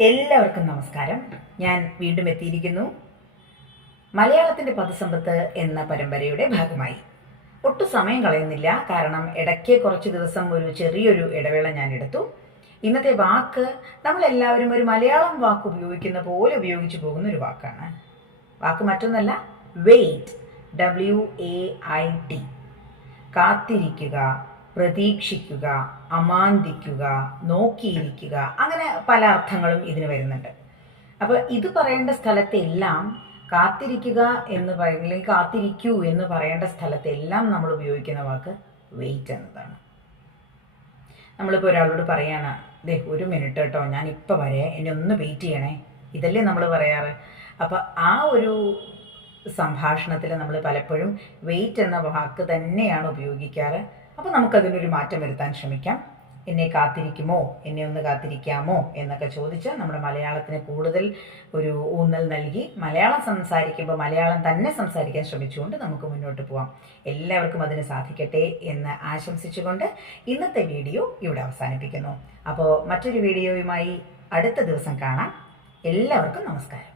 എല്ലാവർക്കും നമസ്കാരം. ഞാൻ വീണ്ടും എത്തിയിരിക്കുന്നു. മലയാളത്തിന്റെ പദസമ്പത്ത് എന്ന പരമ്പരയുടെ ഭാഗമായി. ഒട്ടും സമയം കളയുന്നില്ല. കാരണം ഇടയ്ക്ക് കുറച്ച് ദിവസം ഒരു ചെറിയൊരു ഇടവേള ഞാൻ എടുത്തു. ഇന്നത്തെ വാക്ക് നമ്മളെല്ലാവരും ഒരു മലയാളം വാക്ക് ഉപയോഗിക്കുന്ന പോലെ ഉപയോഗിച്ചു പോകുന്ന ഒരു വാക്കാണ്. വാക്ക് മറ്റൊന്നല്ല wait W A I T കാത്തിരിക്കുക. പ്രതീക്ഷിക്കുക അമാന്തിക്കുക നോക്കിയിരിക്കുക അങ്ങനെ പല അർത്ഥങ്ങളും ഇതിന് വരുന്നുണ്ട്. അപ്പോൾ ഇത് പറയേണ്ട സ്ഥലത്തെല്ലാം കാത്തിരിക്കുക എന്ന് പറയും കാത്തിരിക്കൂ എന്ന് പറയേണ്ട സ്ഥലത്തെല്ലാം നമ്മൾ ഉപയോഗിക്കുന്ന വാക്ക് വെയിറ്റ് എന്നതാണ്. നമ്മളിപ്പോൾ ഒരാളോട് പറയാണ് ദേ ഒരു മിനിറ്റ് കേട്ടോ ഞാൻ ഇപ്പോൾ വരെ എന്നെ ഒന്ന് വെയിറ്റ് ചെയ്യണേ. ഇതല്ലേ നമ്മൾ പറയാറ്. അപ്പോൾ ആ ഒരു സംഭാഷണത്തിൽ നമ്മൾ പലപ്പോഴും വെയിറ്റ് എന്ന വാക്ക് തന്നെയാണ് ഉപയോഗിക്കാറ്. അപ്പോൾ നമുക്കതിനൊരു മാറ്റം വരുത്താൻ ശ്രമിക്കാം. എന്നെ കാത്തിരിക്കുമോ? എന്നെ ഒന്ന് കാത്തിരിക്കാമോ? എന്നൊക്കെ ചോദിച്ച് നമ്മുടെ മലയാളത്തിന് കൂടുതൽ ഒരു ഊന്നൽ നൽകി മലയാളം സംസാരിക്കുമ്പോൾ മലയാളം തന്നെ സംസാരിക്കാൻ ശ്രമിച്ചുകൊണ്ട് നമുക്ക് മുന്നോട്ട് പോവാം. എല്ലാവർക്കും അതിന് സാധിക്കട്ടെ എന്ന് ആശംസിച്ചുകൊണ്ട് ഇന്നത്തെ വീഡിയോ ഇവിടെ അവസാനിപ്പിക്കുന്നു. അപ്പോൾ മറ്റൊരു വീഡിയോയുമായി അടുത്ത ദിവസം കാണാം. എല്ലാവർക്കും നമസ്കാരം.